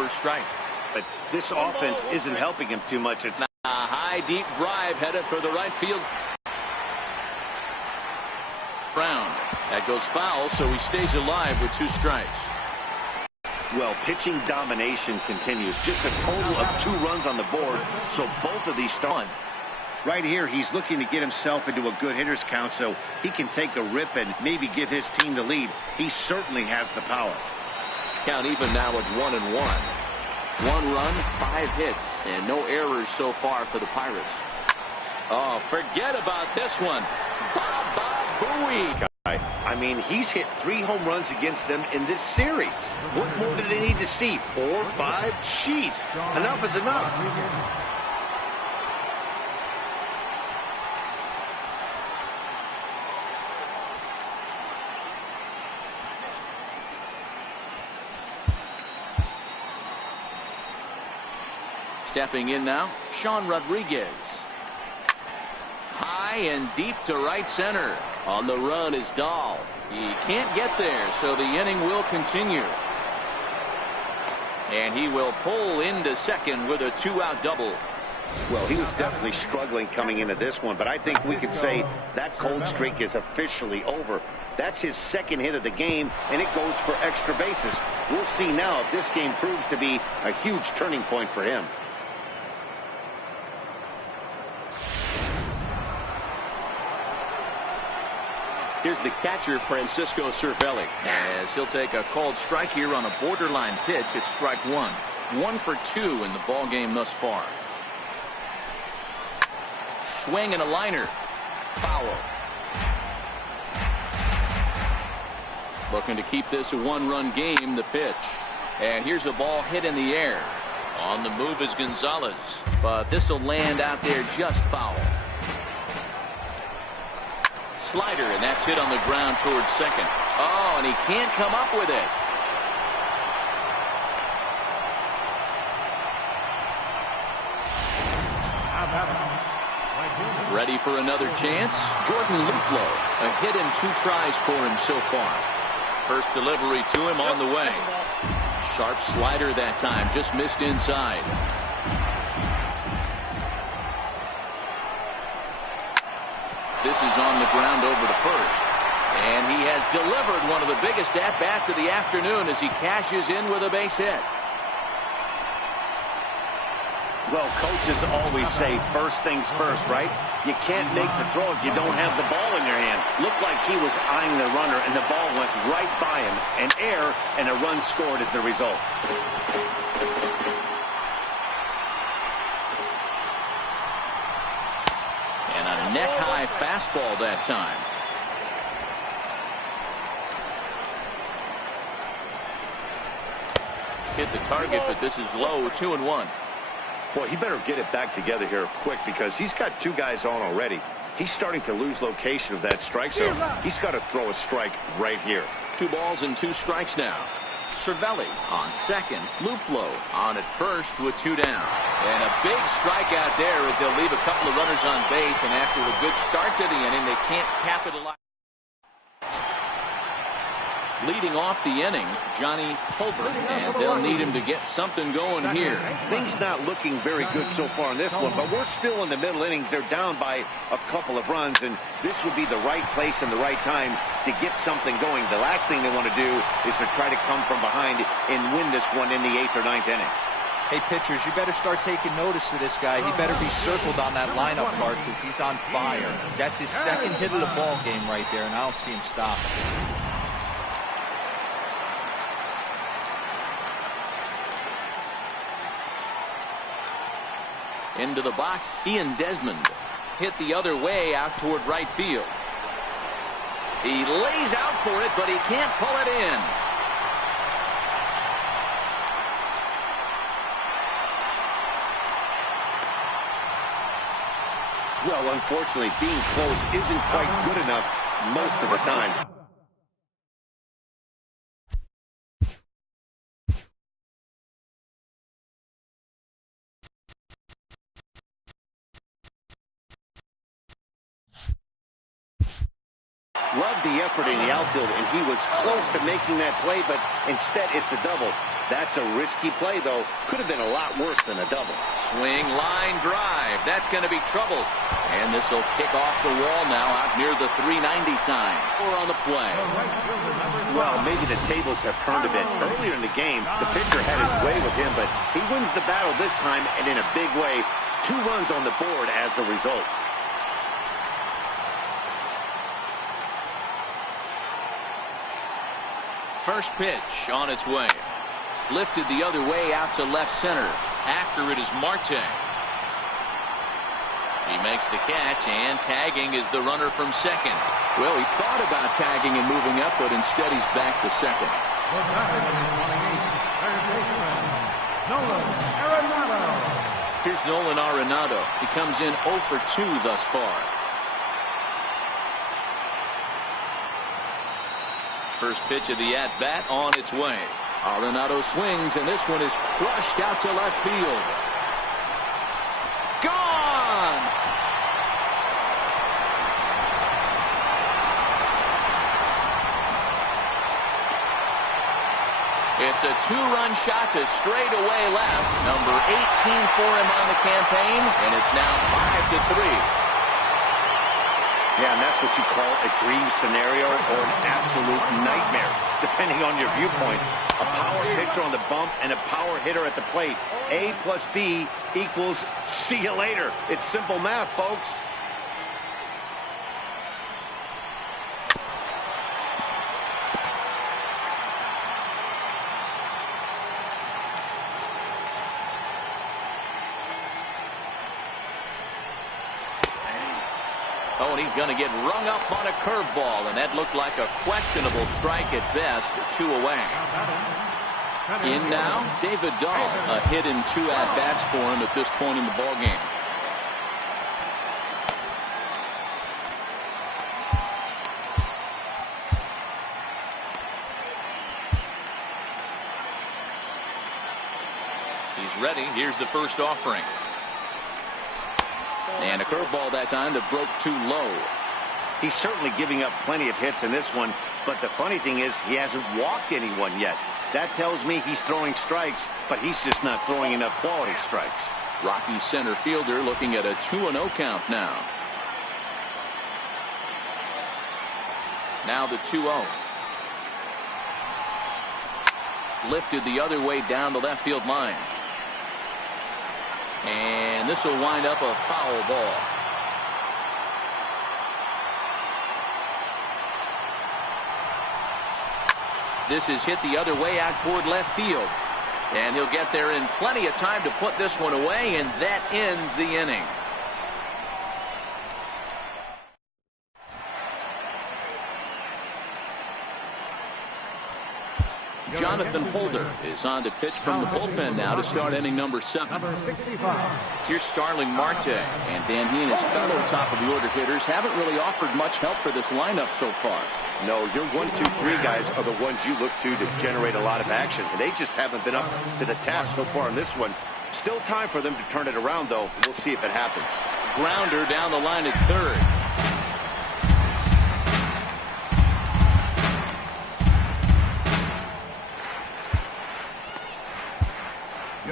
first strike. But this offense isn't helping him too much. It's a high, deep drive headed for the right field. Round. That goes foul, so he stays alive with 2 strikes. Well, pitching domination continues. Just a total of 2 runs on the board, so both of these start. Right here, he's looking to get himself into a good hitter's count so he can take a rip and maybe give his team the lead. He certainly has the power. Count even now at 1-1. 1 run, 5 hits, and no errors so far for the Pirates. Oh, forget about this one. Baba Booey. I mean, he's hit 3 home runs against them in this series. What more do they need to see? 4, 5? Jeez, enough is enough. Stepping in now, Sean Rodriguez. High and deep to right center. On the run is Dahl. He can't get there, so the inning will continue. And he will pull into second with a 2-out double. Well, he was definitely struggling coming into this one, but I think we could say that cold streak is officially over. That's his 2nd hit of the game, and it goes for extra bases. We'll see now if this game proves to be a huge turning point for him. Here's the catcher, Francisco Cervelli, as he'll take a called strike here on a borderline pitch. It's strike 1. 1 for 2 in the ball game thus far. Swing and a liner. Foul. Looking to keep this a 1-run game, the pitch. And here's a ball hit in the air. On the move is Gonzalez, but this will land out there just foul. Slider, and that's hit on the ground towards second. Oh, and he can't come up with it. Ready for another chance? Jordan Luplow. A hit in 2 tries for him so far. First delivery to him on the way. Sharp slider that time, just missed inside. This is on the ground over to first. And he has delivered one of the biggest at-bats of the afternoon as he cashes in with a base hit. Well, coaches always say first things first, right? You can't make the throw if you don't have the ball in your hand. Looked like he was eyeing the runner, and the ball went right by him. An error, and a run scored as the result. Neck-high fastball that time. Hit the target, but this is low. 2-1. Boy, he better get it back together here quick because he's got 2 guys on already. He's starting to lose location of that strike zone. He's got to throw a strike right here. 2 balls and 2 strikes now. Cervelli on second. Luplow on at first with 2 down. And a big strikeout there as they'll leave a couple of runners on base. And after a good start to the inning, they can't capitalize. Leading off the inning, Johnny Tolbert, and they'll need him to get something going here. Things not looking very good so far in this one, but we're still in the middle innings. They're down by a couple of runs, and this would be the right place and the right time to get something going. The last thing they want to do is to try to come from behind and win this one in the 8th or 9th inning. Hey, pitchers, you better start taking notice of this guy. He better be circled on that lineup card because he's on fire. That's his 2nd hit of the ball game right there, and I don't see him stop. Into the box, Ian Desmond. Hit the other way out toward right field. He lays out for it, but he can't pull it in. Well, unfortunately, being close isn't quite good enough most of the time. Loved the effort in the outfield, and he was close to making that play, but instead it's a double. That's a risky play, though. Could have been a lot worse than a double. Swing, line, drive. That's going to be trouble. And this will kick off the wall now out near the 390 sign. Or on the play. Well, maybe the tables have turned a bit. Earlier in the game, the pitcher had his way with him, but he wins the battle this time, and in a big way. 2 runs on the board as a result. First pitch on its way. Lifted the other way out to left center. After it is Marte. He makes the catch, and tagging is the runner from second. Well, he thought about tagging and moving up, but instead he's back to second. Here's Nolan Arenado. He comes in 0 for 2 thus far. First pitch of the at-bat on its way. Arenado swings, and this one is crushed out to left field. Gone! It's a 2-run shot to straightaway left. Number 18 for him on the campaign, and it's now 5-3. Yeah, and that's what you call a dream scenario or an absolute nightmare, depending on your viewpoint. A power pitcher on the bump and a power hitter at the plate. A plus B equals see you later. It's simple math, folks. Oh, and he's going to get rung up on a curveball, and that looked like a questionable strike at best. 2 away. In now, David Dahl. A hit in 2 at-bats for him at this point in the ballgame. He's ready. Here's the first offering. And a curveball that time that broke too low. He's certainly giving up plenty of hits in this one, but the funny thing is he hasn't walked anyone yet. That tells me he's throwing strikes, but he's just not throwing enough quality strikes. Rocky center fielder looking at a 2-0 count now. Now the 2-0. Lifted the other way down the left field line. And this will wind up a foul ball. This is hit the other way out toward left field. And he'll get there in plenty of time to put this one away, and that ends the inning. Jonathan Holder is on to pitch from the bullpen now to start inning number 7. Here's Starling Marte, and Dan, he and his fellow top-of-the-order hitters haven't really offered much help for this lineup so far. No, your 1, 2, 3 guys are the ones you look to generate a lot of action, and they just haven't been up to the task so far in this one. Still time for them to turn it around, though. We'll see if it happens. Grounder down the line at third.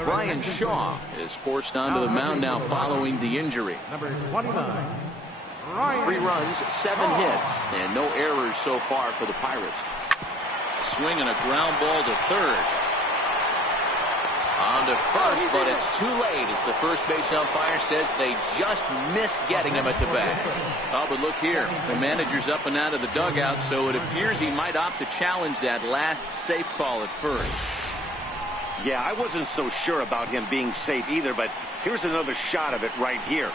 Brian Shaw is forced onto the mound now following the injury. Number 29. 3 runs, 7 hits, and no errors so far for the Pirates. Swing and a ground ball to third. On to first, but it's too late as the first base umpire says they just missed getting him at the bag. Oh, but look here. The manager's up and out of the dugout, so it appears he might opt to challenge that last safe call at first. Yeah, I wasn't so sure about him being safe either, but here's another shot of it right here.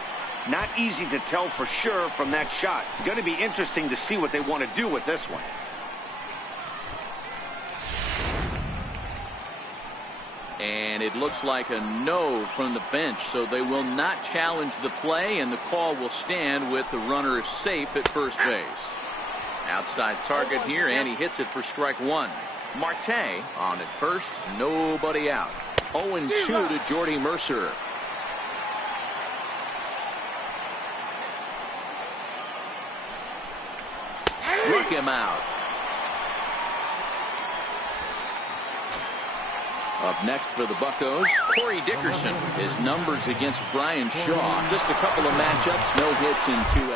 Not easy to tell for sure from that shot. Going to be interesting to see what they want to do with this one. And it looks like a no from the bench, so they will not challenge the play, and the call will stand with the runner safe at first base. Outside target here, and he hits it for strike 1. Marte on at first, nobody out. 0-2 to Jordy Mercer. him out. Up next for the Buccos, Corey Dickerson. His numbers against Brian Shaw. Just a couple of matchups, no hits in 2.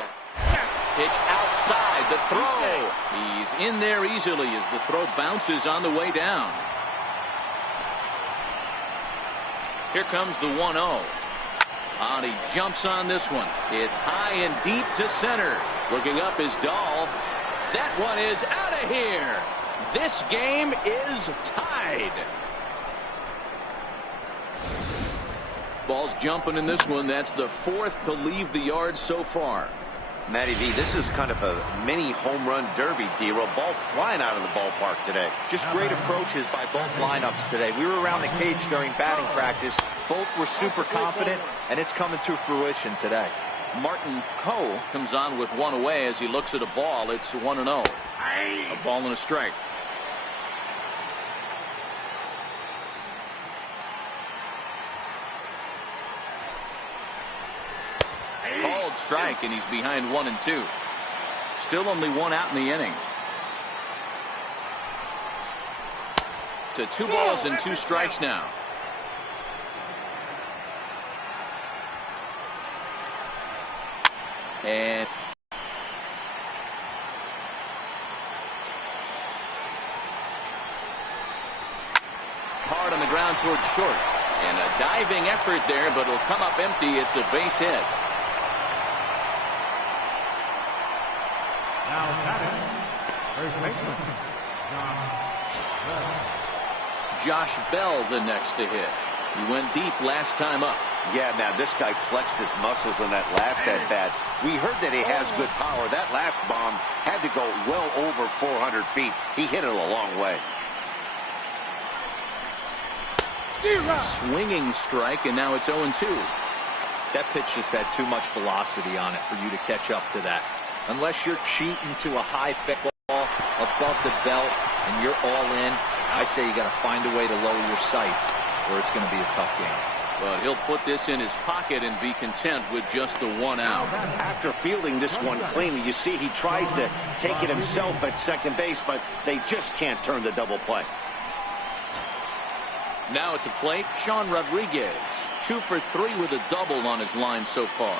Pitch outside, the throw. He's in there easily as the throw bounces on the way down. Here comes the 1-0. And he jumps on this one. It's high and deep to center. Looking up is Dahl. That one is out of here. This game is tied. Ball's jumping in this one. That's the 4th to leave the yard so far. Matty V, this is kind of a mini home run derby, Dero. Ball flying out of the ballpark today. Just great approaches by both lineups today. We were around the cage during batting practice. Both were super confident, and it's coming to fruition today. Martin Coe comes on with one away as he looks at a ball. It's 1-0. A ball and a strike. Called strike, and he's behind 1-2. Still only one out in the inning. To 2 balls and 2 strikes now. And hard on the ground towards short. And a diving effort there, but it'll come up empty. It's a base hit. Now batting, first baseman, Josh Bell the next to hit. He went deep last time up. Yeah, now this guy flexed his muscles on that last at-bat. We heard that he has good power. That last bomb had to go well over 400 feet. He hit it a long way. Swinging strike, and now it's 0-2. That pitch just had too much velocity on it for you to catch up to that. Unless you're cheating to a high ball above the belt and you're all in, I say you got to find a way to lower your sights, or it's going to be a tough game. But he'll put this in his pocket and be content with just the 1 out. After fielding this one cleanly, you see he tries to take it himself at second base, but they just can't turn the double play. Now at the plate, Sean Rodriguez. 2 for 3 with a double on his line so far.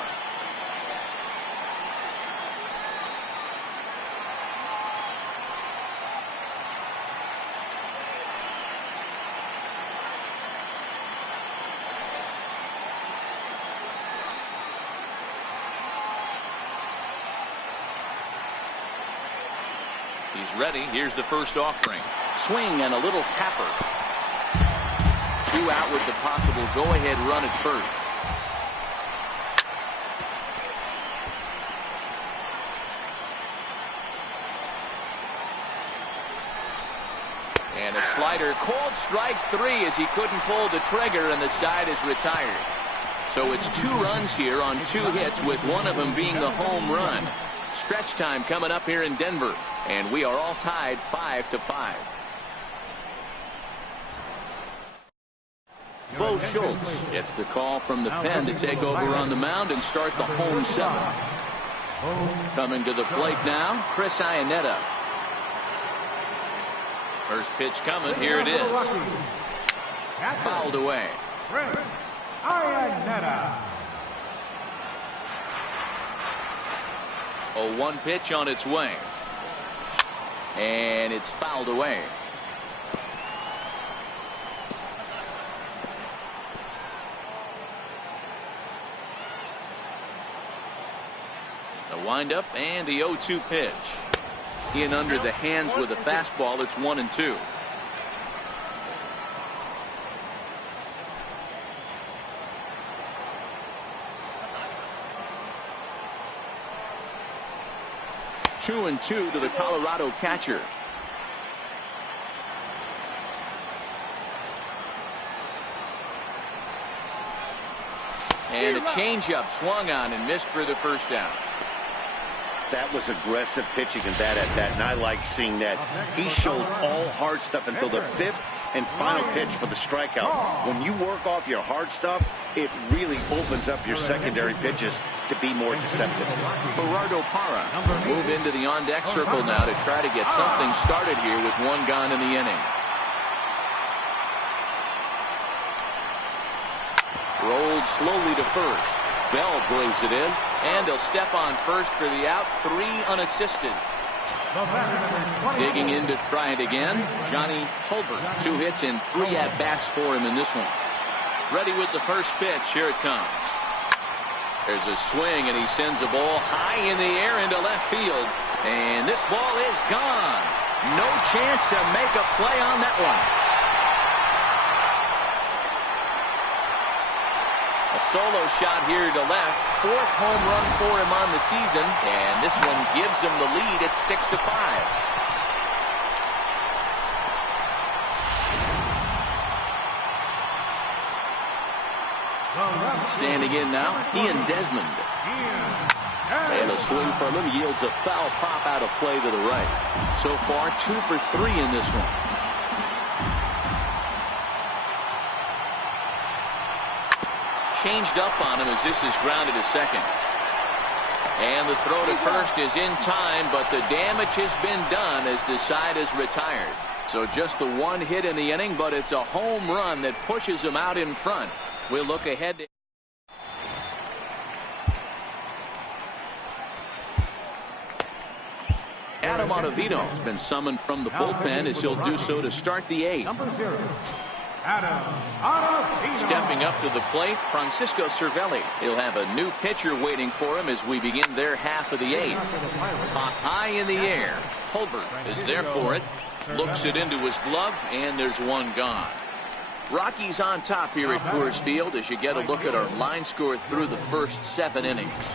He's ready. Here's the first offering. Swing and a little tapper. 2 out with the possible go-ahead run at first. And a slider. Called strike 3 as he couldn't pull the trigger, and the side is retired. So it's 2 runs here on 2 hits, with one of them being the home run. Stretch time coming up here in Denver, and we are all tied 5-5. Bo Schultz gets the call from the pen to take over on the mound and start the home 7th. Coming to the plate now, Chris Iannetta. First pitch coming. Here it is. Fouled away. Chris Iannetta. A 1 pitch on its way. And it's fouled away. The windup and the 0-2 pitch. In under the hands with a fastball. It's 1-2. Two and 2 to the Colorado catcher. And a changeup swung on and missed for the first down. That was aggressive pitching in that at-bat, and I like seeing that. He showed all hard stuff until the 5th And final pitch for the strikeout. When you work off your hard stuff, it really opens up your secondary pitches to be more deceptive. Gerardo Parra move into the on-deck circle now to try to get something started here with one gone in the inning. Rolled slowly to first. Bell brings it in, and he'll step on first for the out. 3 unassisted. Digging in to try it again, Johnny Hulbert. 2 hits and 3 at-bats for him in this one. Ready with the first pitch. Here it comes. There's a swing, and he sends a ball high in the air into left field. And this ball is gone. No chance to make a play on that one. A solo shot here to left. 4th home run for him on the season, and this one gives him the lead. It's 6-5. Standing in now, Ian Desmond. And a swing from him yields a foul pop out of play to the right. So far, 2 for 3 in this one. Changed up on him as this is grounded to second. And the throw to first is in time, but the damage has been done as the side is retired. So just the 1 hit in the inning, but it's a home run that pushes him out in front. We'll look ahead to Adam Ottavino has been summoned from the bullpen as he'll do so to start the 8th. Stepping up to the plate, Francisco Cervelli. He'll have a new pitcher waiting for him as we begin their half of the 8th. Hot high in the air. Hulbert is there for it. Looks it into his glove, and there's 1 gone. Rockies on top here at Coors Field as you get a look at our line score through the first 7 innings.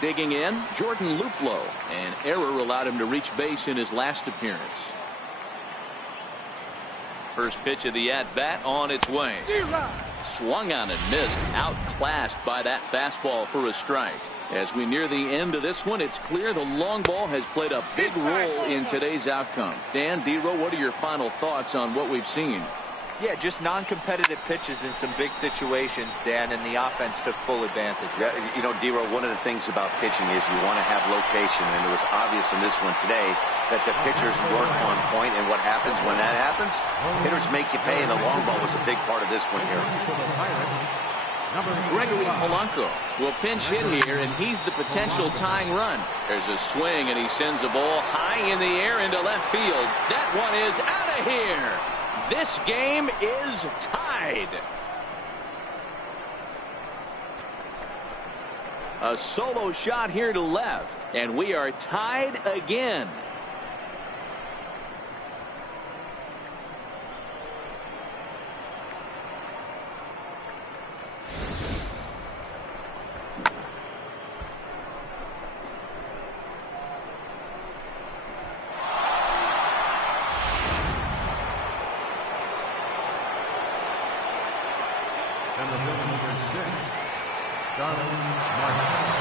Digging in, Jordan Luplow. An error allowed him to reach base in his last appearance. First pitch of the at-bat on its way. Swung on and missed. Outclassed by that fastball for a strike. As we near the end of this one, it's clear the long ball has played a big role in today's outcome. Dan, D-Row, what are your final thoughts on what we've seen? Yeah, just non-competitive pitches in some big situations, Dan, and the offense took full advantage. Yeah, you know, D-Row, one of the things about pitching is you want to have location, and it was obvious in this one today that the pitchers weren't on point, and what happens when that happens? Hitters make you pay, and the long ball was a big part of this one here. Gregory Polanco will pinch hit here, and he's the potential tying run. There's a swing, and he sends a ball high in the air into left field. That one is out of here. This game is tied. A solo shot here to left, and we are tied again.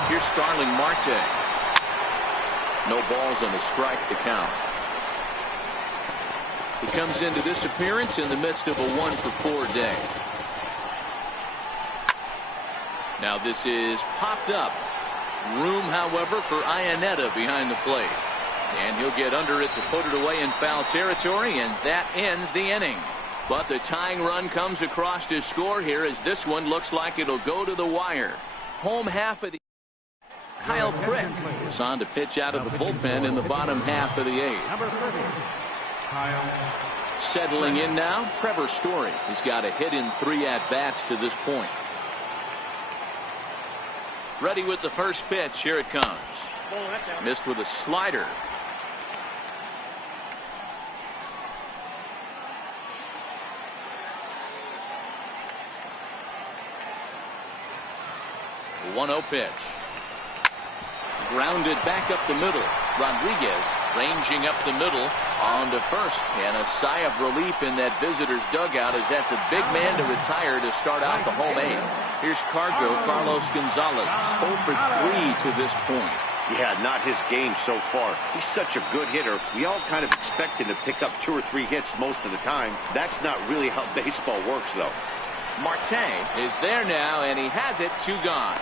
Here's Starling Marte. No balls and a strike to count. He comes into this appearance in the midst of a 1-for-4 day. Now this is popped up. Room, however, for Iannetta behind the plate. And he'll get under it to put it away in foul territory, and that ends the inning. But the tying run comes across to score here as this one looks like it'll go to the wire. Home half of the Kyle Crick is on to pitch out of the bullpen in the bottom half of the 8th. Settling in now, Trevor Story. He's got a hit in 3 at-bats to this point. Ready with the first pitch. Here it comes. Missed with a slider. The 1-0 pitch. Grounded back up the middle. Rodriguez ranging up the middle on to first, and a sigh of relief in that visitor's dugout as that's a big man to retire to start out the home 8th. Here's Carlos Gonzalez, 0 for 3 to this point. Yeah, not his game so far. He's such a good hitter. We all kind of expect him to pick up 2 or 3 hits most of the time. That's not really how baseball works, though. Marte is there now, and he has it. 2 gone.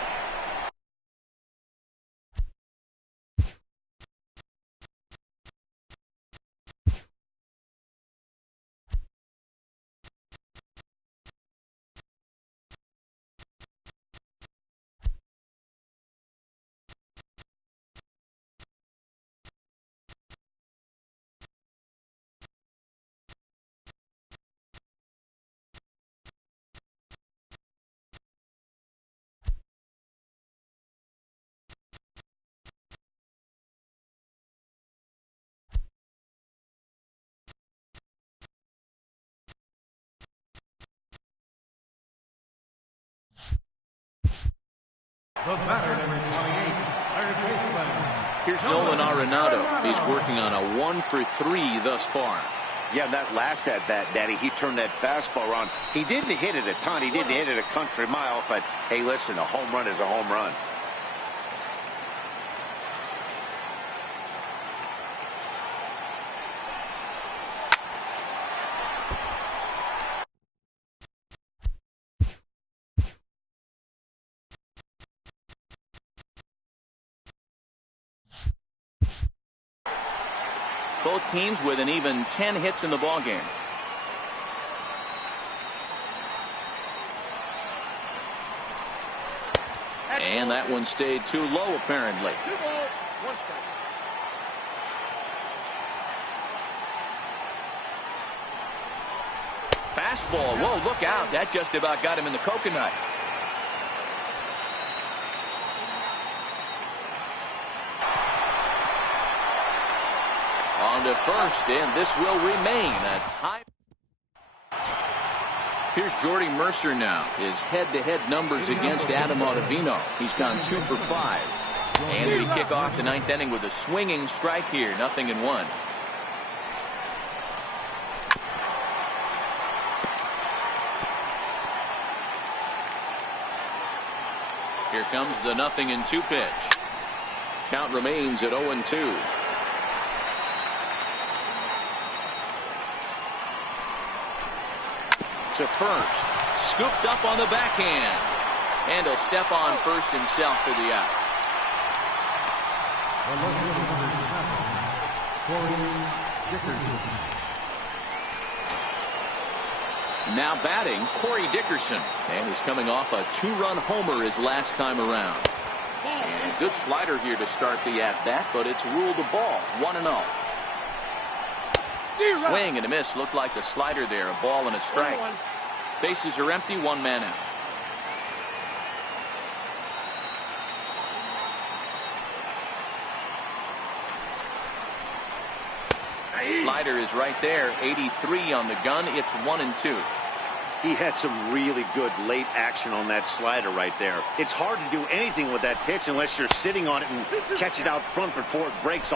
The batter, number 28, third baseman. Here's Nolan Arenado. He's working on a 1 for 3 thus far. Yeah, that last at-bat, Daddy, he turned that fastball around. He didn't hit it a ton. He didn't hit it a country mile. But, hey, listen, a home run is a home run. Both teams with an even 10 hits in the ballgame. And that one stayed too low, apparently. 2 balls, 1 strike. Fastball. Whoa, look out. That just about got him in the coconut. On to first, and this will remain a tie. Here's Jordy Mercer now. His head-to-head numbers against Adam Ottavino. He's gone 2 for 5. And we kick off the 9th inning with a swinging strike here. 0-1. Here comes the 0-2 pitch. Count remains at 0-2. To first, scooped up on the backhand, and he'll step on first himself for the out. Now batting, Corey Dickerson, and he's coming off a 2-run homer his last time around. And a good slider here to start the at-bat, but it's ruled a ball, 1-0. Swing and a miss. Looked like the slider there. A ball and a strike. Bases are empty. 1 man out. Slider is right there. 83 on the gun. It's 1-2. He had some really good late action on that slider right there. It's hard to do anything with that pitch unless you're sitting on it and catch it out front before it breaks off.